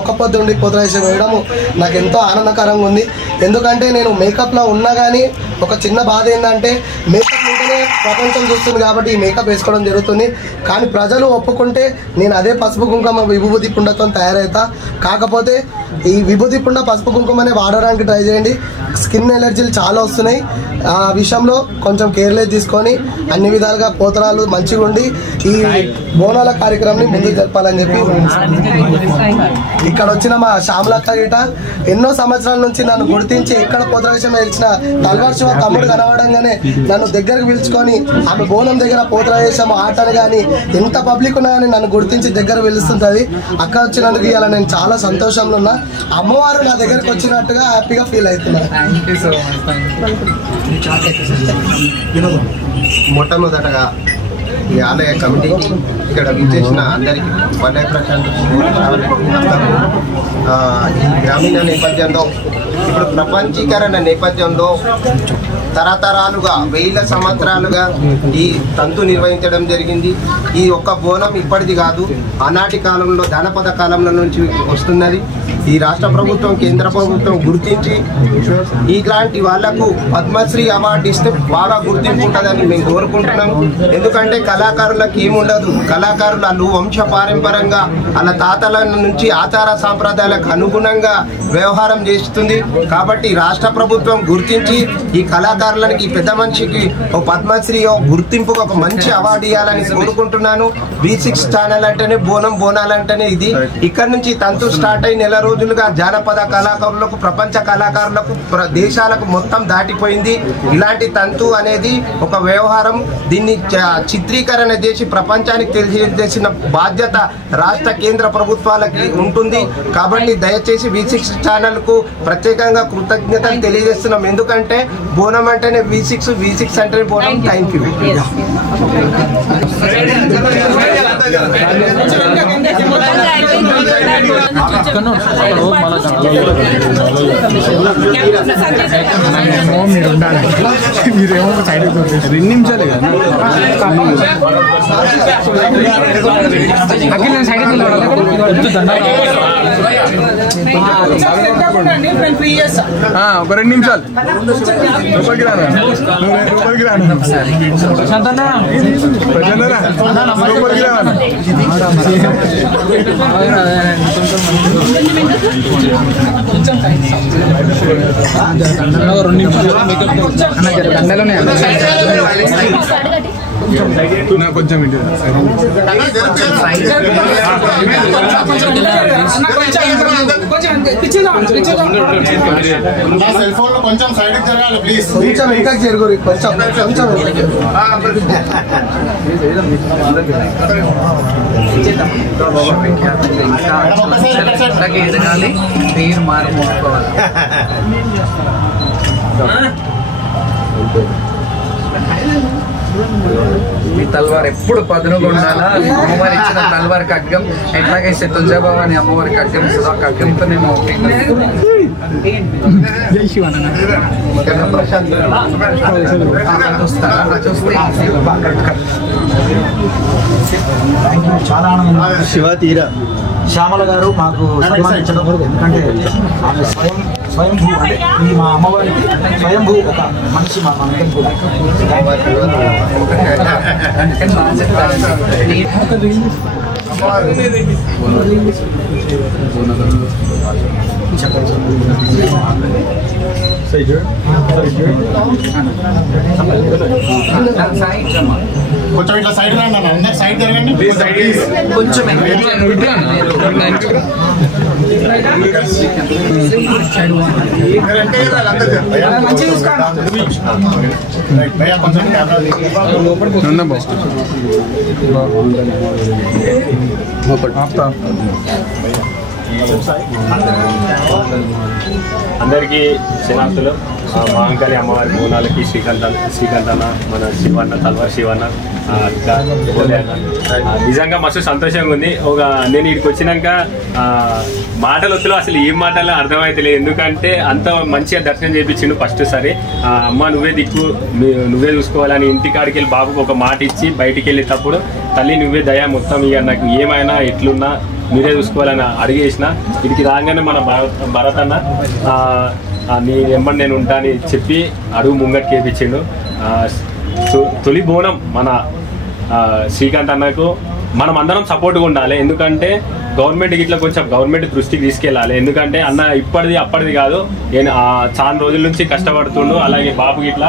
ఒక్క పొద్దు ఉండి పోతరాజేశం వేయడము నాకు ఎంతో ఆనందకరంగా ఉంది. ఎందుకంటే నేను మేకప్లో ఉన్నా కానీ ఒక చిన్న బాధ ఏంటంటే మేకప్ ఉంటేనే ప్రపంచం చూస్తుంది కాబట్టి ఈ మేకప్ వేసుకోవడం జరుగుతుంది. కానీ ప్రజలు ఒప్పుకుంటే నేను అదే పసుపు కుంకుమ విభూతి పుండతో తయారవుతా. కాకపోతే ఈ విభూతి పుండ పసుపు కుంకుమనే వాడడానికి ట్రై చేయండి. స్కిన్ ఎలర్జీలు చాలా వస్తున్నాయి. ఆ విషయంలో కొంచెం కేర్లెస్ తీసుకొని అన్ని విధాలుగా పోతరాలు మంచిగా ఉండి ఈ బోనాల కార్యక్రమాన్ని ముందుకు జరపాలని చెప్పి ఇక్కడ వచ్చిన మా శ్యామలక్క గిట ఎన్నో సంవత్సరాల నుంచి నన్ను గుర్తించి ఎక్కడ పోతరాజేశం ఇచ్చిన తల్వార్ శివ తమ్ముడు కనబడంగానే నన్ను దగ్గరకు పిలుచుకొని ఆమె బోనం దగ్గర పోతరాజేశం ఆటలు కానీ ఎంత పబ్లిక్ ఉన్నా కానీ నన్ను గుర్తించి దగ్గర పిలుస్తుంటుంది. అక్క వచ్చినందుకు ఇలా నేను చాలా సంతోషంలో ఉన్నా. అమ్మవారు నా దగ్గరకు వచ్చినట్టుగా హ్యాపీగా ఫీల్ అవుతున్నా. మొట్టమొదటగా ఈ ఆలయ కమిటీకి ఇక్కడ విచ్చేసిన అందరికీ వలయ ప్రశాంత్ ఈ గ్రామీణ నేపథ్యంలో ఇప్పుడు ప్రపంచీకరణ నేపథ్యంలో తరతరాలుగా 1000 సంవత్సరాలుగా ఈ తంతు నిర్వహించడం జరిగింది. ఈ ఒక్క బోనం ఇప్పటిది కాదు, ఆనాటి కాలంలో జానపద కాలంలో నుంచి వస్తున్నది. ఈ రాష్ట్ర ప్రభుత్వం కేంద్ర ప్రభుత్వం గుర్తించి ఇలాంటి వాళ్లకు పద్మశ్రీ అవార్డు ఇస్తే బాగా గుర్తింపు ఉంటుందని మేము కోరుకుంటున్నాం. ఎందుకంటే కళాకారులకు ఏముండదు, కళాకారులు వంశ పారంపర్యంగా వాళ్ళ తాతల నుంచి ఆచార సాంప్రదాయాలకు అనుగుణంగా వ్యవహారం చేస్తుంది. కాబట్టి రాష్ట్ర ప్రభుత్వం గుర్తించి ఈ కళాకారులకి ఈ పెద్ద మనిషికి ఒక పద్మశ్రీ గుర్తింపు ఒక మంచి అవార్డు ఇవ్వాలని కోరుకుంటున్నాను. V6 ఛానల్ అంటేనే బోనం, బోనాలు అంటేనే ఇది. ఇక్కడ నుంచి తంతు స్టార్ట్ అయి నెల రోజులుగా జానపద కళాకారులకు, ప్రపంచ కళాకారులకు, దేశాలకు మొత్తం దాటిపోయింది. ఇలాంటి తంతు అనేది ఒక వ్యవహారం. దీన్ని చిత్రీకరణ చేసి ప్రపంచానికి తెలియజేసిన బాధ్యత రాష్ట్ర కేంద్ర ప్రభుత్వాలకి ఉంటుంది. కాబట్టి దయచేసి V6 ఛానల్ కు ప్రత్యేకంగా కృతజ్ఞతలు తెలియజేస్తున్నాం. ఎందుకంటే బోనం అంటేనే V6 అంటేనే బోనం. Thank you. మీరేమో సైడ్ 2 నిమిషాలే కదా ఒక 2 నిమిషాలు రూపాయికి రానా, రూపాయికి రానా, రూపాయికి రానా. కొంచెం సెల్ ఫోన్ లో కొంచెం సైడ్ జరగాలి ప్లీజ్. కొంచెం ఇంకా జరుగురు, కొంచెం ఎదగాలి, పేరు మారుకోవాలి. మీ తల్వార్ ఎప్పుడు పదునుగా ఉండాలా. అమ్మవారి ఇచ్చిన తల్వార్ ఖడ్గం ఎట్లాగైతే తులజాభవాని అమ్మవారి ఖడ్గం ఇస్తుందో ఆ ఖడ్గంతో నేను చాలా ఆనందం. శ్యామల గారు మాకు సన్మానించడం, ఎందుకంటే ఆమె స్వయంభూ అంటే ఈ మా అమ్మవారికి స్వయంభూ ఒక మనిషి మా అందరం కూడా. కొంచెం ఇట్లా సైడ్ రండి అన్న, అందరు సైడ్ జరగండి. కొంచెం అందరికీ శనార్థులు. మహంకాళి అమ్మవారి బోనాలకి శ్రీకాంత్ అన్న, మన శివన్న, తల్వార్ శివన్న, నిజంగా మస్తు సంతోషంగా ఉంది. నేను ఇక్కడికి వచ్చినాక మాటలు వద్దులో అసలు ఏం మాటలో అర్థమైతలేదు. ఎందుకంటే అంత మంచిగా దర్శనం చేయించిండు ఫస్ట్ సారి. అమ్మ నువ్వే దిక్కు, నువ్వే చూసుకోవాలని ఇంటికాడికి వెళ్ళి బాబుకు ఒక మాట ఇచ్చి బయటికి వెళ్ళేటప్పుడు తల్లి నువ్వే దయ మొత్తం, ఇక నాకు ఏమైనా ఎట్లున్నా మీరే చూసుకోవాలని అడిగేసిన. ఇడికి రాగానే మన భరత్ అన్న నీ వెంబడి నేను ఉంటా అని చెప్పి అడుగు ముంగటికి వేయించిండు. తొలి బోనం మన శ్రీకాంత్ అన్నకు మనం అందరం సపోర్ట్గా ఉండాలి. ఎందుకంటే గవర్నమెంట్కి ఇట్లా కొంచెం గవర్నమెంట్ దృష్టికి తీసుకెళ్ళాలి. ఎందుకంటే అన్న ఇప్పటిది అప్పటిది కాదు, నేను చాలా రోజుల నుంచి కష్టపడుతుండు. అలాగే బాబుకి ఇట్లా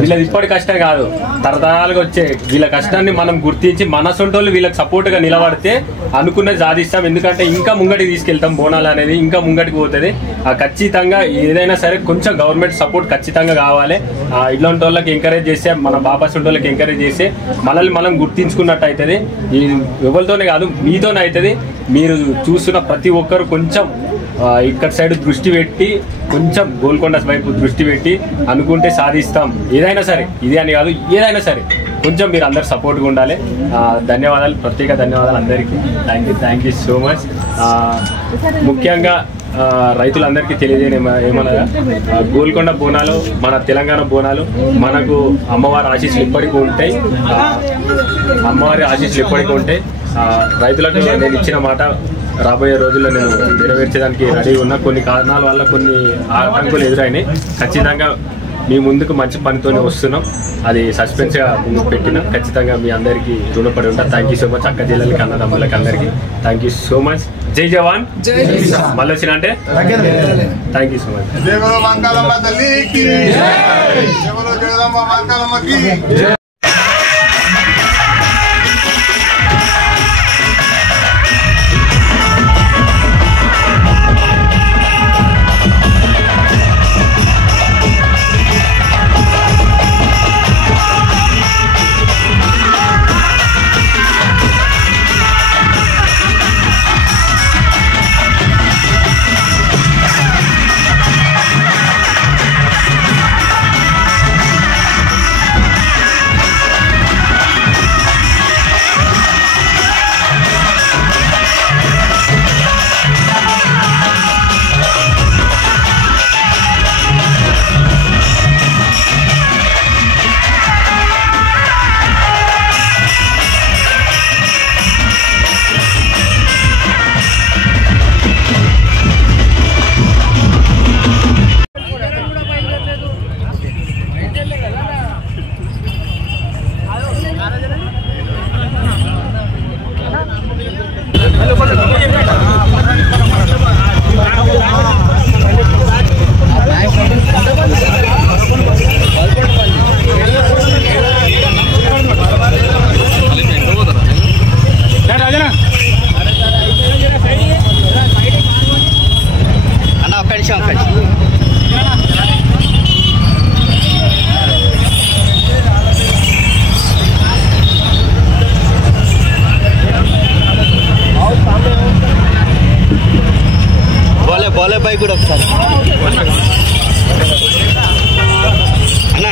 వీళ్ళది ఇప్పటి కష్టం కాదు, తరతరాలుగా వచ్చే వీళ్ళ కష్టాన్ని మనం గుర్తించి మన సొంటోళ్ళు వీళ్ళకి సపోర్ట్గా నిలబడితే అనుకున్నది సాధిస్తాం. ఎందుకంటే ఇంకా ముంగటికి తీసుకెళ్తాం. బోనాలు అనేది ఇంకా ముంగటికి పోతుంది. ఖచ్చితంగా ఏదైనా సరే కొంచెం గవర్నమెంట్ సపోర్ట్ ఖచ్చితంగా కావాలి. ఇట్లాంటి వాళ్ళకి ఎంకరేజ్ చేస్తే, మన బాబా సొంటోళ్ళకి ఎంకరేజ్ చేస్తే మనల్ని మనం గుర్తించుకున్నట్టు అవుతుంది. ఈ ఎవరితోనే కాదు, మీతోనే అవుతుంది. మీరు చూస్తున్న ప్రతి ఒక్కరు కొంచెం ఇక్కడ సైడ్ దృష్టి పెట్టి, కొంచెం గోల్కొండ వైపు దృష్టి పెట్టి అనుకుంటే సాధిస్తాం. ఏదైనా సరే, ఇది అని కాదు, ఏదైనా సరే కొంచెం మీరు అందరు సపోర్ట్గా ఉండాలి. ధన్యవాదాలు, ప్రత్యేక ధన్యవాదాలు అందరికీ. Thank you so much. ముఖ్యంగా రైతులందరికీ తెలియజేయని ఏమనగా, గోల్కొండ బోనాలు మన తెలంగాణ బోనాలు, మనకు అమ్మవారి ఆశీస్సులు ఇప్పటికీ ఉంటాయి. అమ్మవారి ఆశీస్సులు ఇప్పటికీ ఉంటాయి. రైతులకు నేను ఇచ్చిన మాట రాబోయే రోజుల్లో నేను నెరవేర్చడానికి రెడీ ఉన్నా. కొన్ని కారణాల వల్ల కొన్ని ఆటంకులు ఎదురైనాయి. ఖచ్చితంగా మీ ముందుకు మంచి పనితోనే వస్తున్నాం. అది సస్పెన్స్గా ముందుకు పెట్టిన ఖచ్చితంగా మీ అందరికీ రుణపడి ఉంటా. Thank you so much. అక్క జిల్లాలకి, అన్నదమ్ములకి అందరికీ థ్యాంక్ యూ సో మచ్. జై జవాన్ మళ్ళీ వచ్చిన అంటే థ్యాంక్ యూ సో మచ్. बोले भाई కూడా ఒకసారి అన్న